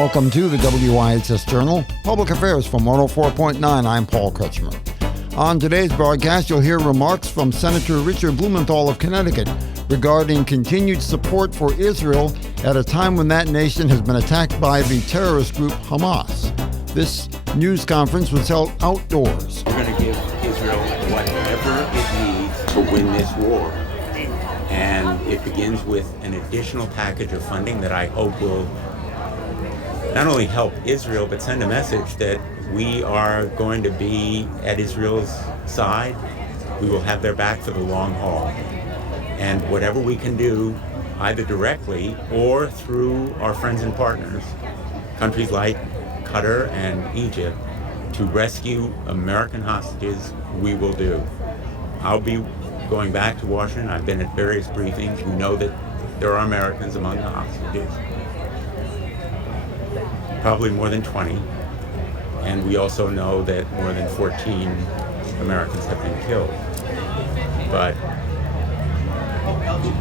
welcome to the WIHS Journal, Public Affairs from 104.9. I'm Paul Kretschmer. On today's broadcast, you'll hear remarks from Senator Richard Blumenthal of Connecticut regarding continued support for Israel at a time when that nation has been attacked by the terrorist group Hamas. This news conference was held outdoors. We're going to give Israel whatever it needs to win this war. And it begins with an additional package of funding that I hope will not only help Israel, but send a message that we are going to be at Israel's side. We will have their back for the long haul. And whatever we can do, either directly or through our friends and partners, countries like Qatar and Egypt, to rescue American hostages, we will do. I'll be going back to Washington. I've been at various briefings. We know that there are Americans among the hostages, probably more than 20. And we also know that more than 14 Americans have been killed. But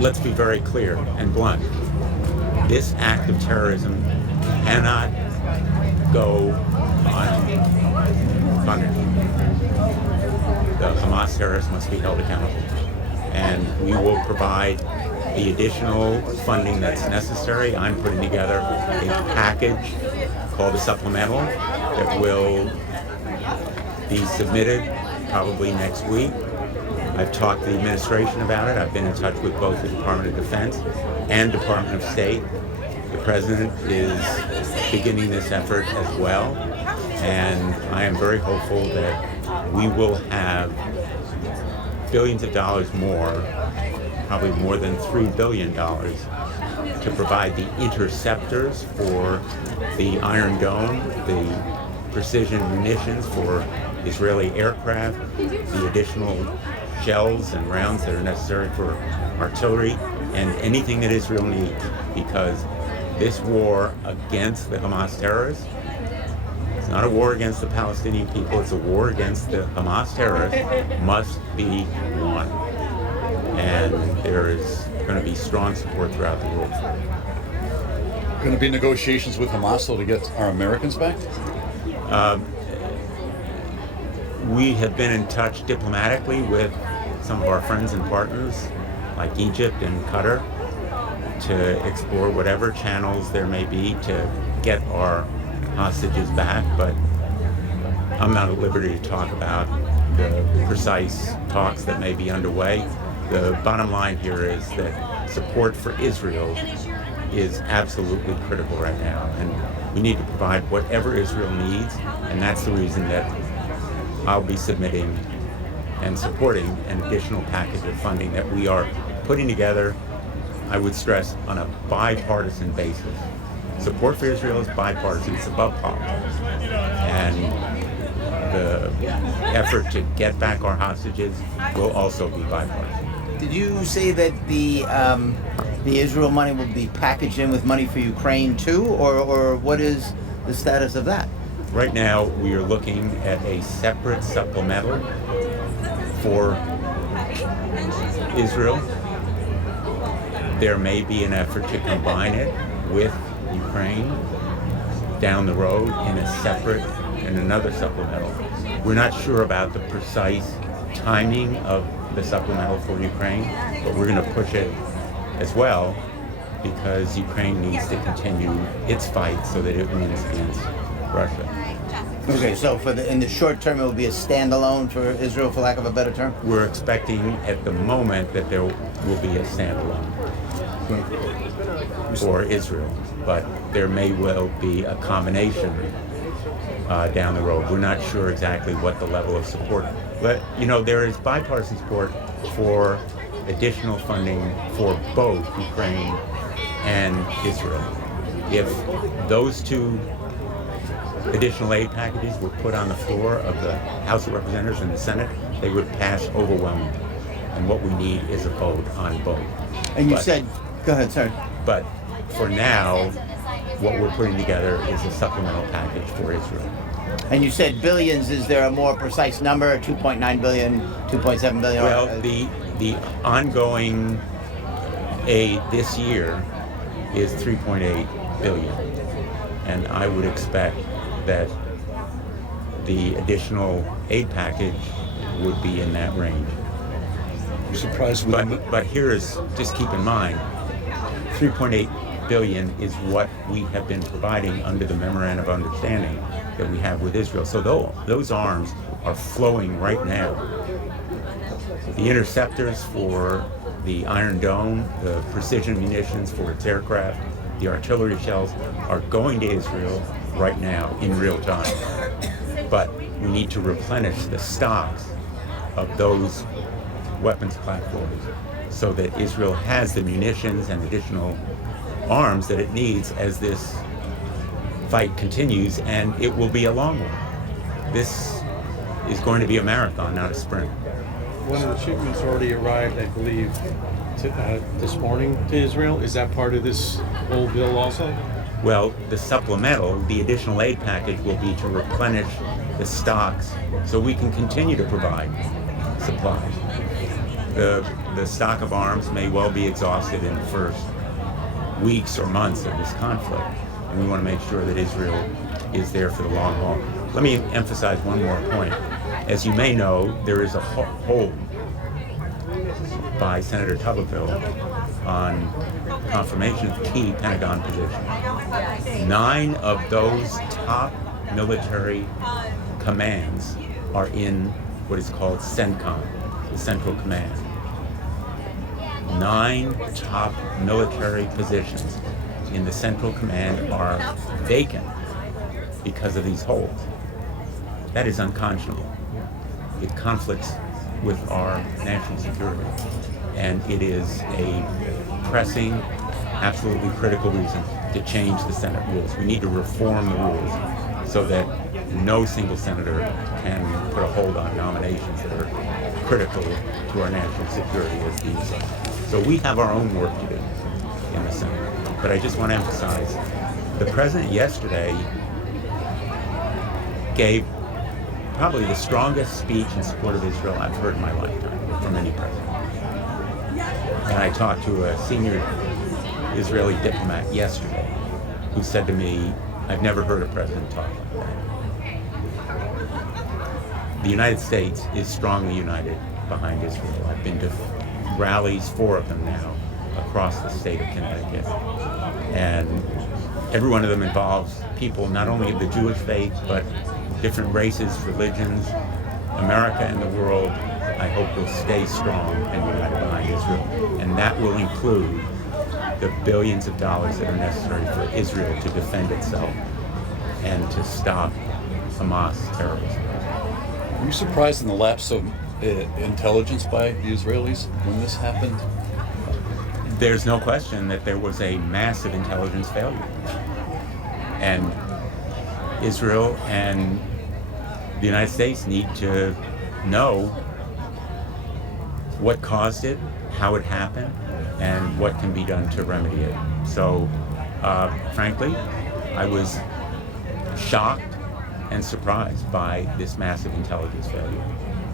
let's be very clear and blunt. This act of terrorism cannot go unpunished. The Hamas terrorists must be held accountable. And we will provide the additional funding that's necessary. I'm putting together a package called a supplemental that will be submitted probably next week. I've talked to the administration about it. I've been in touch with both the Department of Defense and Department of State. The President is beginning this effort as well. And I am very hopeful that we will have billions of dollars more, probably more than $3 billion, to provide the interceptors for the Iron Dome, the precision munitions for Israeli aircraft, the additional shells and rounds that are necessary for artillery, and anything that Israel needs, because this war against the Hamas terrorists, it's not a war against the Palestinian people, it's a war against the Hamas terrorists, must be won. And there is going to be strong support throughout the world for it. Going to be negotiations with Hamas though to get our Americans back? We have been in touch diplomatically with some of our friends and partners like Egypt and Qatar to explore whatever channels there may be to get our hostages back, but I'm not at liberty to talk about the precise talks that may be underway. The bottom line here is that support for Israel is absolutely critical right now, and we need to provide whatever Israel needs, and that's the reason that I'll be submitting and supporting an additional package of funding that we are putting together, I would stress, on a bipartisan basis. Support for Israel is bipartisan, it's above politics. And the effort to get back our hostages will also be bipartisan. Did you say that the Israel money will be packaged in with money for Ukraine too, or what is the status of that? Right now, we are looking at a separate supplemental for Israel. There may be an effort to combine it with Ukraine down the road in another supplemental. We're not sure about the precise timing of the supplemental for Ukraine, but we're going to push it as well because Ukraine needs to continue its fight so that it wins against Russia. Okay, so in the short term, it will be a standalone for Israel, for lack of a better term? We're expecting at the moment that there will be a standalone for Israel, but there may well be a combination down the road. We're not sure exactly what the level of support, but there is bipartisan support for additional funding for both Ukraine and Israel. If those two additional aid packages were put on the floor of the House of Representatives and the Senate, they would pass overwhelmingly. And what we need is a vote on both. And you said, go ahead, sorry. But for now, what we're putting together is a supplemental package for Israel. And you said billions. Is there a more precise number? 2.9 billion, 2.7 billion? Well, the ongoing aid this year is 3.8 billion. And I would expect that the additional aid package would be in that range. You're surprised with But just keep in mind, 3.8 billion is what we have been providing under the memorandum of understanding that we have with Israel. So those arms are flowing right now. The interceptors for the Iron Dome, the precision munitions for its aircraft, the artillery shells are going to Israel right now in real time. But we need to replenish the stocks of those weapons platforms so that Israel has the munitions and additional arms that it needs as this fight continues, and it will be a long one. This is going to be a marathon, not a sprint. One of the shipments already arrived, I believe, this morning to Israel. Is that part of this whole bill also? Well, the supplemental, the additional aid package will be to replenish the stocks so we can continue to provide supplies. The stock of arms may well be exhausted in the first weeks or months of this conflict, and we want to make sure that Israel is there for the long haul. Let me emphasize one more point. As you may know, there is a hold by Senator Tuberville on confirmation of key Pentagon positions. 9 of those top military commands are in what is called CENTCOM, the Central Command. 9 top military positions in the Central Command are vacant because of these holds. That is unconscionable. It conflicts with our national security. And it is a pressing, absolutely critical reason to change the Senate rules. We need to reform the rules so that no single senator can put a hold on nominations that are critical to our national security as these are. So we have our own work to do in the Senate. But I just want to emphasize, the president yesterday gave probably the strongest speech in support of Israel I've heard in my lifetime from any president. And I talked to a senior Israeli diplomat yesterday who said to me, I've never heard a president talk like that. The United States is strongly united behind Israel. I've been to rallies, 4 of them now, across the state of Connecticut. And every one of them involves people not only of the Jewish faith, but different races, religions. America and the world, I hope, will stay strong and united behind Israel. And that will include the billions of dollars that are necessary for Israel to defend itself and to stop Hamas terrorism. Were you surprised in the lapse of intelligence by the Israelis when this happened? There's no question that there was a massive intelligence failure. And Israel and the United States need to know what caused it, how it happened, and what can be done to remedy it. So, frankly, I was shocked and surprised by this massive intelligence failure.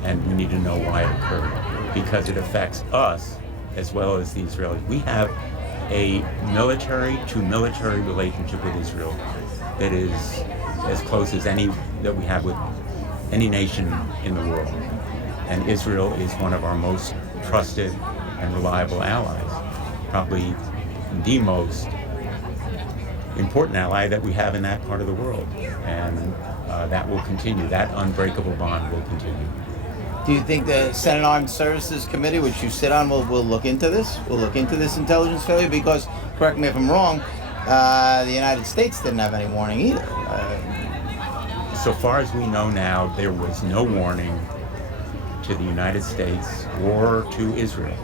And we need to know why it occurred, because it affects us as well as the Israelis. We have a military-to-military relationship with Israel that is as close as any that we have with any nation in the world. And Israel is one of our most trusted and reliable allies, probably the most important ally that we have in that part of the world. And that will continue. That unbreakable bond will continue. Do you think the Senate Armed Services Committee, which you sit on, will look into this? Will look into this intelligence failure? Because, correct me if I'm wrong, the United States didn't have any warning either. So far as we know now, there was no warning to the United States or to Israel.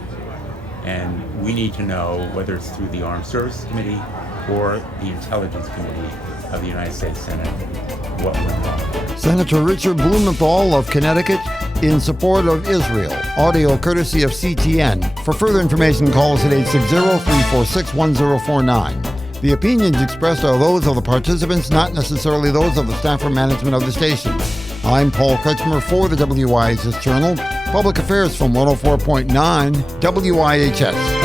And we need to know, whether it's through the Armed Services Committee or the Intelligence Committee of the United States Senate, what went wrong. Senator Richard Blumenthal of Connecticut in support of Israel. Audio courtesy of CTN. For further information, call us at 860-346-1049. The opinions expressed are those of the participants, not necessarily those of the staff or management of the station. I'm Paul Kretschmer for the WIHS Journal, Public Affairs from 104.9 WIHS.